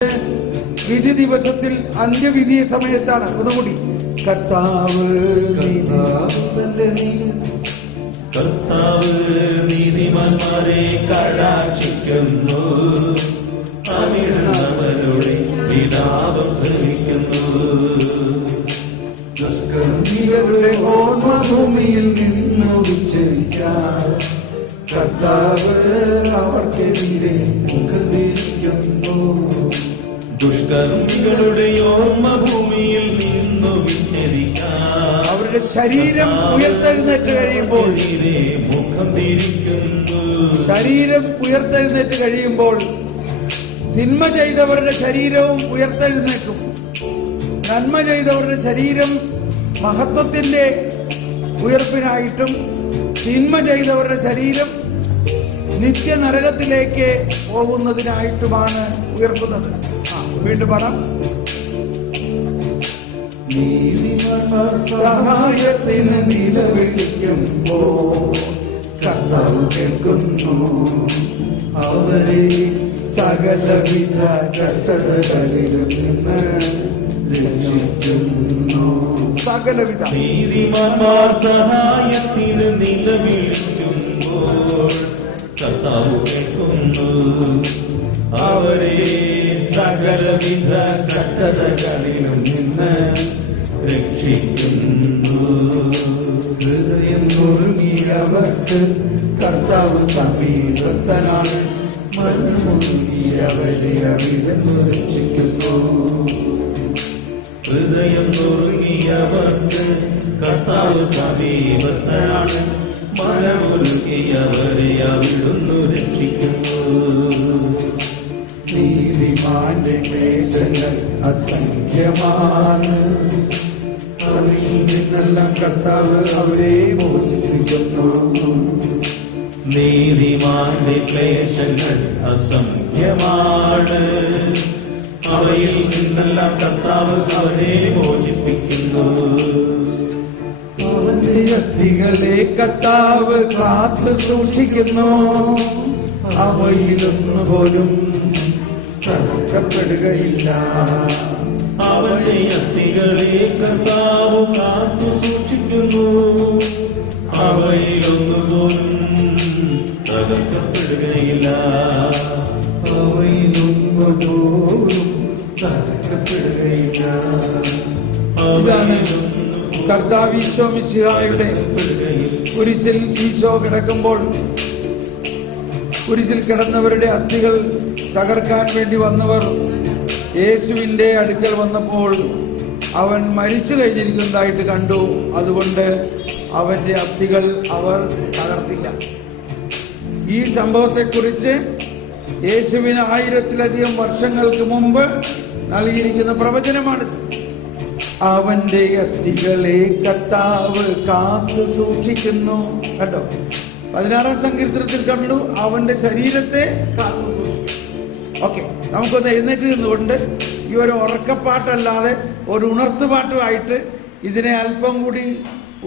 വിധി ദിവസത്തിൽ അന്ത്യവിധി സമയത്താണ് ഒന്നുകൂടി കർത്താവ് നീതിമാന്മാരെ കടാക്ഷിക്കുന്നു, അവരുടെ വിലാപം ശ്രമിക്കുന്നു. ദുഷ്കർമ്മികളുടെ ഓർമ്മഭൂമിയിൽ നിന്ന് ഉച്ചരിച്ചാൽ കർത്താവ് അവർക്കെതിരെ മുഖം തിരിക്കുന്നു. ദുഷ്കർമ്മികളുടെ ഓർമ്മഭൂമിയിൽ നിന്നു വിച്ഛേദിക്കാൻ അവരുടെ ശരീരം ഉയർത്തെഴുന്നേറ്റ് കഴിയുമ്പോൾ മുഖം തിരിക്കുന്നു. ശരീരം ഉയർത്തെഴുന്നേറ്റ് കഴിയുമ്പോൾ തിന്മ ചെയ്തവരുടെ ശരീരവും ഉയർത്തെഴുന്നേറ്റും, നന്മ ചെയ്തവരുടെ ശരീരം മഹത്വത്തിന്റെ ഉയർപ്പിനായിട്ടും തിന്മ ചെയ്തവരുടെ ശരീരം നിത്യനരകത്തിലേക്ക് പോകുന്നതിനായിട്ടുമാണ് ഉയർത്തുന്നത്. വീണ്ടും പറ. നീതിമാന്മാർ സഹായത്തിന് നിലവിളിക്കുമ്പോൾ കർത്താവ് കേൾക്കുന്നു, അവരെ സകലവിധ കഷ്ടതകളിലും നിന്ന് രക്ഷിക്കുന്നു. സകലവിധ നീതിമാന്മാർ സഹായത്തിന് നിലവിളിക്കുമ്പോൾ കർത്താവ് കേൾക്കുന്നു, അവരെ സകലവിധ കഷ്ടതകളിലും നിന്ന് രക്ഷിക്കുന്നു. ഹൃദയം നുറുങ്ങിയവർക്ക് കർത്താവ് സമീപസ്ഥനാണ്, മനമുറുങ്ങിയവരെ അവിടുന്ന് രക്ഷിക്കുന്നു. ഹൃദയം നുറുങ്ങിയവർക്ക് കർത്താവ് സമീപസ്ഥനാണ്, മനമുറുങ്ങിയവരെ അവിടുന്ന് രക്ഷിക്കുന്നു. നീതിമാന്റെ ക്ലേശങ്ങൾ അസംഖ്യമാണ്, അവയിൽ നിന്നെല്ലാം കർത്താവ് അവരെ മോചിപ്പിക്കുന്നു. നീതിമാന്റെ ക്ലേശങ്ങൾ അസംഖ്യമാണ്, അവയിൽ നിന്നെല്ലാം കർത്താവ് അവരെ മോചിപ്പിക്കുന്നു. അവന്റെ അസ്ഥികളെ കർത്താവ് കാത്തു സൂക്ഷിക്കുന്നു, അവയിലൊന്നു പോലും തകർക്കപ്പെടുകയില്ല. അവന്റെ അസ്ഥികളെ കർത്താവ് കാത്തു സൂക്ഷിക്കുന്നു, അവയിലൊന്നുപോലും തകർക്കപ്പെടുകയില്ല. അവയിലൊന്നുപോലും തകർക്കപ്പെടുകയില്ല. ഇതാണ് കർത്താവ് ഈശോ മിശിഹായുടെ കുരിശിൽ ഈശോ കിടക്കുമ്പോൾ കുരിശിൽ കിടന്നവരുടെ അസ്ഥികൾ തകർക്കാൻ വേണ്ടി വന്നവർ യേശുവിന്റെ അടുക്കൽ വന്നപ്പോൾ അവൻ മരിച്ചു കഴിഞ്ഞിരിക്കുന്നതായിട്ട് കണ്ടു. അതുകൊണ്ട് അവന്റെ അസ്ഥികൾ അവർ തകർത്തില്ല. ഈ സംഭവത്തെക്കുറിച്ച് യേശുവിന് 1000-ലധികം വർഷങ്ങൾക്ക് മുമ്പ് നൽകിയിരിക്കുന്ന പ്രവചനമാണിത്. അവന്റെ അസ്ഥികളെ കർത്താവ് കാത്തു സൂക്ഷിക്കുന്നു. കേട്ടോ, 16-ാം സങ്കീർത്തനത്തിൽ കണ്ടു അവന്റെ ശരീരത്തെ കാത്തു സൂക്ഷിക്കുന്നു. ഓക്കെ, നമുക്കൊന്ന് എഴുന്നേറ്റ് നിന്നുകൊണ്ട് ഈ ഒരു ഉറക്കപ്പാട്ടല്ലാതെ ഒരു ഉണർത്തുപാട്ടുമായിട്ട് ഇതിനെ അല്പം കൂടി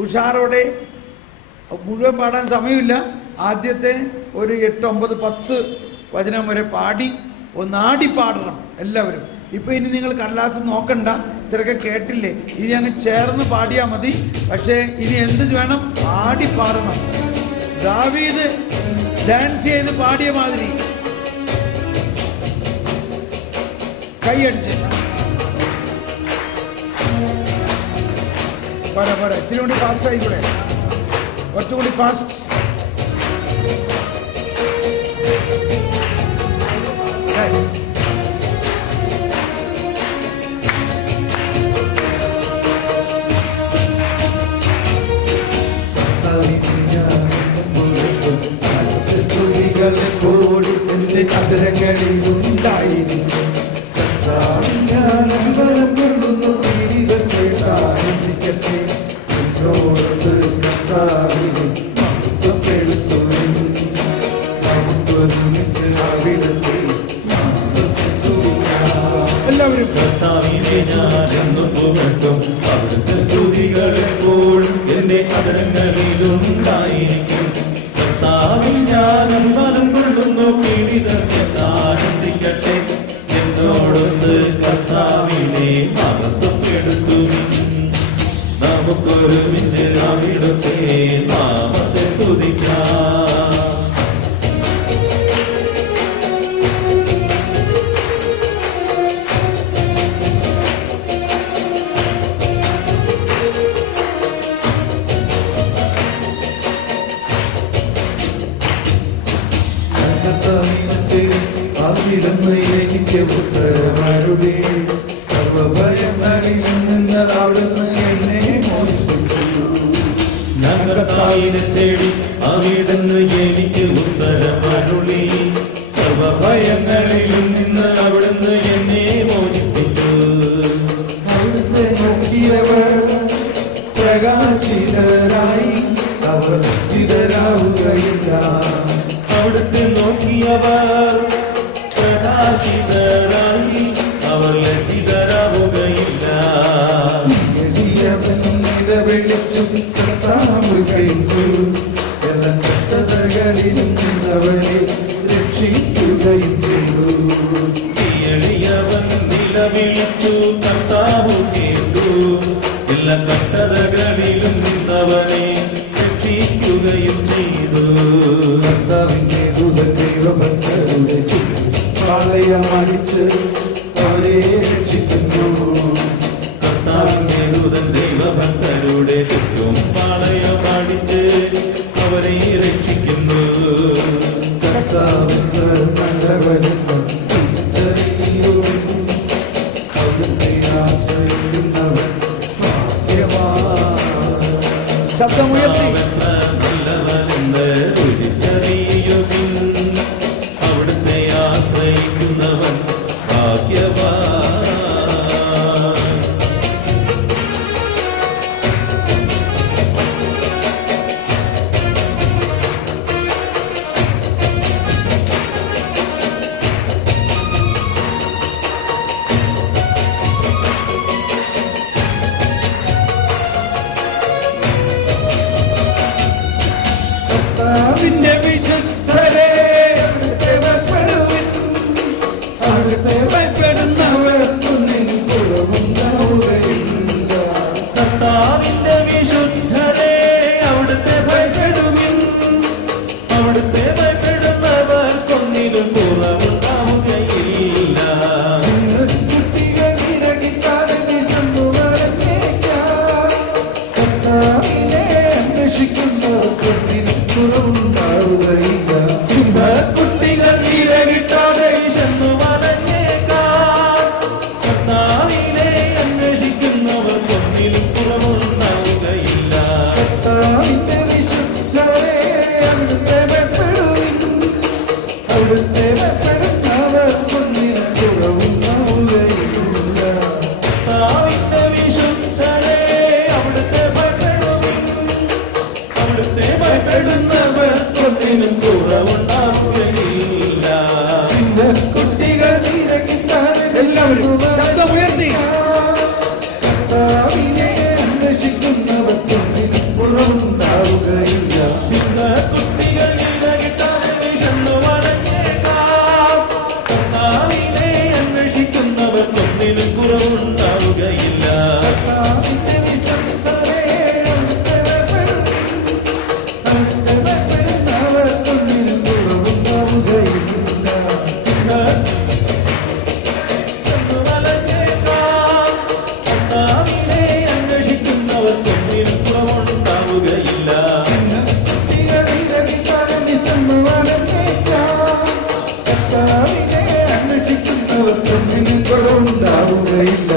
ഉഷാറോടെ, മുഴുവൻ പാടാൻ സമയമില്ല, ആദ്യത്തെ ഒരു 8, 9, 10 വചനം വരെ പാടി ഒന്നാടി പാടണം എല്ലാവരും. ഇപ്പൊ ഇനി നിങ്ങൾ കടലാസ് നോക്കണ്ട, ഇത്രയൊക്കെ കേട്ടില്ലേ, ഇനി അങ്ങ് ചേർന്ന് പാടിയാൽ മതി. പക്ഷേ ഇനി എന്ത് വേണം? പാടി പാടണം. ദാവീദ് ഡാൻസ് ചെയ്ത് പാടിയ മാതിരി കൈയടിച്ച് പോരാ, ഇച്ചിരി കൂടി ഫാസ്റ്റ് ആയിക്കൂടെ? കുറച്ചുകൂടി ഫാസ്റ്റ്. കൂടി എന്റെ അതിരങ്ങളിലുണ്ടായിരുന്നു എല്ലാവരും കർത്താവിനെ ഞാനെന്നും പുകഴ്ത്തും, അവിടുത്തെ സ്തുതികളെ എപ്പോഴും എന്റെ അതരങ്ങളിലുണ്ടായിരിക്കും. കർത്താവിൽ ഞാൻ മനം കൊള്ളുന്നു, പീഡിതർക്ക് ആനന്ദിക്കട്ടെ എന്നോട് നമ്മോടൊന്ന് കർത്താവിനെ മഹത്വപ്പെടുത്തുവിൻ. നമുക്കൊരുമിച്ച് അവിടുത്തെ നാമത്തെ സ്തുതിക്കാം. അവിടുന്ന് എനിക്ക് ഉത്തരമരുളി, സർവഭയങ്ങളിൽ നിന്ന് അവിടുന്ന് എന്നെ മോചിപ്പിച്ചു. കർത്താവിനെ തേടി അവിടുന്ന് എനിക്ക് ഉത്തരമരുളി, സർവഭയങ്ങളിൽ നിന്ന് അവിടുന്ന് എന്നെ മോചിപ്പിച്ചു. അവിടുത്തെ നോക്കിയവർ പ്രകാശിതരായി, അവർ ചിതരാവുകയില്ല. അവിടുത്തെ നോക്കിയവർ പ്രകാശിതരായി, അവർ ലജ്ജിതരാവുകയില്ല. എളിയവൻ നിലവിളിച്ചും കർത്താവ് കേട്ടു, എല്ലാ കഷ്ടതകളിലും അവരെ രക്ഷിക്കുകയും ചെയ്തു. എളിയവൻ നിലവിളിച്ചു, കർത്താവ് കേട്ടു, എല്ലാ കഷ്ടതകളിലും നിന്നവനെ രക്ഷിക്കുകയും ചെയ്തു. കർത്താവിന്റെ ദൂതൻ ദൈവഭക്തരുടെ പാളയമടിച്ച് അവരെ രക്ഷിക്കുന്നു. കർത്താവിന്റെ ദൂതൻ ദൈവഭക്തരുടെ ചുറ്റും പാളയമടിച്ച് അവരെ രക്ഷിക്കുന്നു. കർത്താവ് നല്ലവനെന്നും തിരിച്ചറിയുവിൻ, അവിടുത്തെ ആശ്രയിക്കുന്നവൻ ഭാഗ്യവാൻ. ശബ്ദമുയർത്തി നല്ലവനെന്ന് രുചിച്ചറിയുവിൻ, അവിടുത്തെ ആശ്രയിക്കുന്നവൻ ഭാഗ്യവാൻ. കർത്താവിന്റെ വിശുദ്ധരെ അവിടുത്തെ ഭയപ്പെടുവിൻ, അവിടുത്തെ ഭയപ്പെടുന്നവർക്കൊന്നിൻ കുറവുണ്ടാവുകയില്ല. കർത്താവിന്റെ വിശുദ്ധരെ അവിടുത്തെ ഭയപ്പെടുവിൻ, അവിടുത്തെ ഭയപ്പെടുന്നവർക്കൊന്നിലും കുറവുണ്ടാവുകയില്ല. കുട്ടികൾ ഇരകിക്കാതെ വിശന്നുവരഞ്ഞേക്കാം, കർത്താവിനെ അന്വേഷിക്കുന്നവർക്കൊന്നിൻ കുറവുണ്ടാവുകയില്ല. സിംഹക്കുട്ടികൾ ഇരകിട്ടാതെ വിശന്നു വലഞ്ഞേക്കാം, കർത്താവിനെ അന്വേഷിക്കുന്നവർക്കൊന്നിലും കുറവുണ്ടാവുകയില്ല. കർത്താവിന്റെ വിശുദ്ധരെ അവിടുത്തെ ഭയപ്പെടുവിൻ, അവിടുത്തെ ഭയപ്പെടുന്നവർക്കൊന്നിൻ കുറവുണ്ടാവുകയില്ല. കർത്താവിന്റെ വിശുദ്ധരെ അവിടുത്തെ ഭയപ്പെടുവിൻ, അവിടുത്തെ ഭയപ്പെടുന്നവർക്കൊന്നിനും കുറവുണ്ടാവുകയില്ല. കുട്ടികൾ എല്ലാവരും ശബ്ദമുയർത്തി കർത്താവിനെ അന്വേഷിക്കുന്നവർക്കൊന്നിനും കുറവുണ്ടാവുകയില്ല. സിംഹക്കുട്ടികൾ ഇരകിട്ടാതെ വിശന്നു വലഞ്ഞേക്കാം, കർത്താവിനെ അന്വേഷിക്കുന്നവർക്കൊന്നിനും കുറവുണ്ടാവുകയില്ല. കർത്താവിന്റെ വിശുദ്ധരെ അവിടുത്തെ ഭയപ്പെടുവിൻ, അവിടുത്തെ ഭയപ്പെടുന്നവർക്കൊന്നിനും കുറവുണ്ടാവുകയില്ല. കർത്താവിനെ അന്വേഷിക്കുന്നവർക്കൊന്നിനും കുറവുണ്ടാവുകയില്ല. കുട്ടികൾ ഇരകിക്കാതെ വിശന്നുവരഞ്ഞേക്കാം, കർത്താവിനെ അന്വേഷിക്കുന്നവർക്കൊന്നിനും കുറവുണ്ടാവുകയില്ല.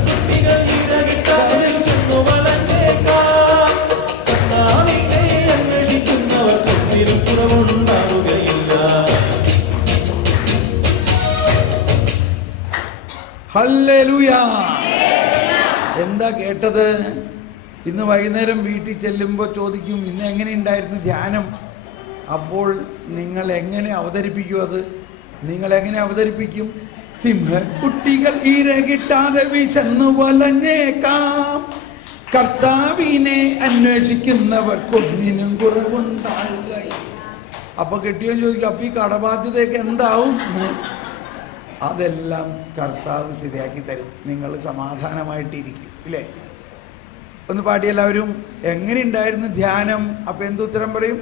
കുട്ടികൾ ഇരകിട്ടാതെ വിശന്നു വലഞ്ഞേക്കാം, കർത്താവിനെ അന്വേഷിക്കുന്നവർക്കൊന്നിനും കുറവുണ്ടാവുകയില്ല. ഹല്ലേലൂയ. എന്താ കേട്ടത്? ഇന്ന് വൈകുന്നേരം വീട്ടിൽ ചെല്ലുമ്പോൾ ചോദിക്കും, ഇന്ന് എങ്ങനെയുണ്ടായിരുന്നു ധ്യാനം? അപ്പോൾ നിങ്ങൾ എങ്ങനെ അവതരിപ്പിക്കും? അത് നിങ്ങൾ എങ്ങനെ അവതരിപ്പിക്കും? സിംഹക്കുട്ടികൾ ഇരകിട്ടാതെ വിശന്നു വലഞ്ഞേക്കാം, കർത്താവിനെ അന്വേഷിക്കുന്നവർക്കൊന്നിനും കുറവുണ്ടാകുക. അപ്പൊ കെട്ടിയോ ചോദിക്കും, അപ്പൊ ഈ കടബാധ്യതയൊക്കെ എന്താവും? അതെല്ലാം കർത്താവ് ശരിയാക്കി തരും. നിങ്ങൾ സമാധാനമായിട്ടിരിക്കും. ഇല്ലേ? ഒന്ന് പാടി എല്ലാവരും. എങ്ങനെയുണ്ടായിരുന്നു ധ്യാനം? അപ്പം എന്തുത്തരം പറയും?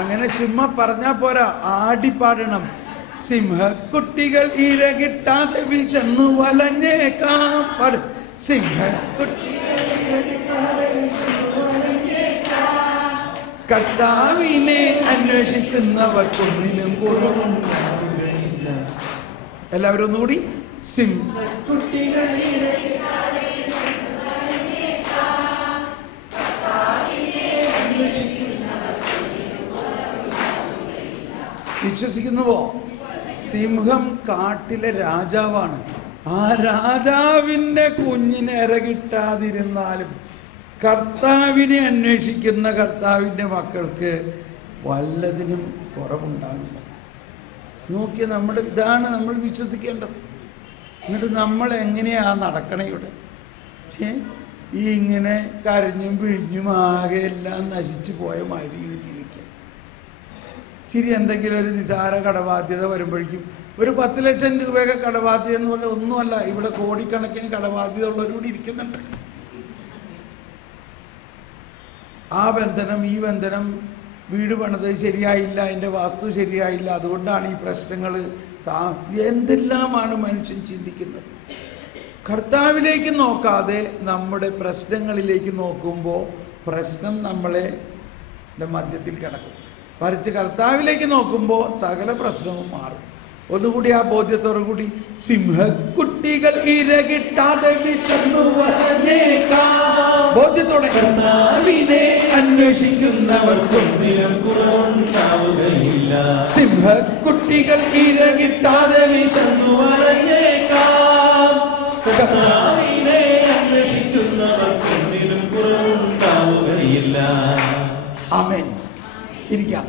അങ്ങനെ സിംഹ പറഞ്ഞാൽ പോരാ, ആടിപ്പാടണം. സിംഹക്കുട്ടികൾ ഇരകിട്ടാതെ വിശന്നു വലഞ്ഞേക്കാം. പാട്. കർത്താവിനെ അന്വേഷിക്കുന്നവർക്കൊന്നിനും കുറവുണ്ടാവുകയില്ല. എല്ലാവരും ഒന്നുകൂടി. സിംഹക്കുട്ടികൾ വിശ്വസിക്കുന്നുവോ? സിംഹം കാട്ടിലെ രാജാവാണ്. ആ രാജാവിൻ്റെ കുഞ്ഞിനെ ഇരകിട്ടാതിരുന്നാലും കർത്താവിനെ അന്വേഷിക്കുന്ന കർത്താവിൻ്റെ മക്കൾക്ക് വല്ലതിനും കുറവുണ്ടാകില്ല. നോക്കിയ ഇതാണ് നമ്മൾ വിശ്വസിക്കേണ്ടത്. എന്നിട്ട് നമ്മൾ എങ്ങനെയാ നടക്കണേ ഇവിടെ? പക്ഷേ ഈ ഇങ്ങനെ കരഞ്ഞും പിഴിഞ്ഞും ആകെ എല്ലാം നശിച്ചു പോയ മാതിരി ജീവിക്കാൻ. ശരി, എന്തെങ്കിലും ഒരു നിസാര കടബാധ്യത വരുമ്പോഴേക്കും ഒരു 10 ലക്ഷം രൂപയൊക്കെ കടബാധ്യത എന്ന് പറഞ്ഞാൽ ഒന്നുമല്ല. ഇവിടെ കോടിക്കണക്കിന് കടബാധ്യത ഉള്ളവരോട് ഇരിക്കുന്നുണ്ട്. ആ ബന്ധനം ഈ ബന്ധനം, വീട് പണിത് ശരിയായില്ല, അതിൻ്റെ വാസ്തു ശരിയായില്ല, അതുകൊണ്ടാണ് ഈ പ്രശ്നങ്ങൾ. എന്തെല്ലാമാണ് മനുഷ്യൻ ചിന്തിക്കുന്നത്? കർത്താവിലേക്ക് നോക്കാതെ നമ്മുടെ പ്രശ്നങ്ങളിലേക്ക് നോക്കുമ്പോൾ പ്രശ്നം നമ്മളെ മധ്യത്തിൽ കിടക്കും. മറിച്ച് കർത്താവിലേക്ക് നോക്കുമ്പോൾ സകല പ്രശ്നവും മാറും. ഒന്നുകൂടി ആ ബോധ്യത്തോടു കൂടി. സിംഹക്കുട്ടികൾ ഇരകിട്ടാതെ വിശന്നു വലഞ്ഞേക്കാം. ബോധ്യത്തോടെ കർത്താവിനെ അന്വേഷിക്കുന്നവർക്കൊന്നിനും കുറവുണ്ടാവുകയില്ല. സിംഹക്കുട്ടികൾ ഇരകിട്ടാതെ വിശന്നു വലഞ്ഞേക്കാം. കർത്താവിനെ അന്വേഷിക്കുന്നവർക്കൊന്നിനും കുറവുണ്ടാവുകയില്ല. ആമേൻ. ഇരിക്കാം.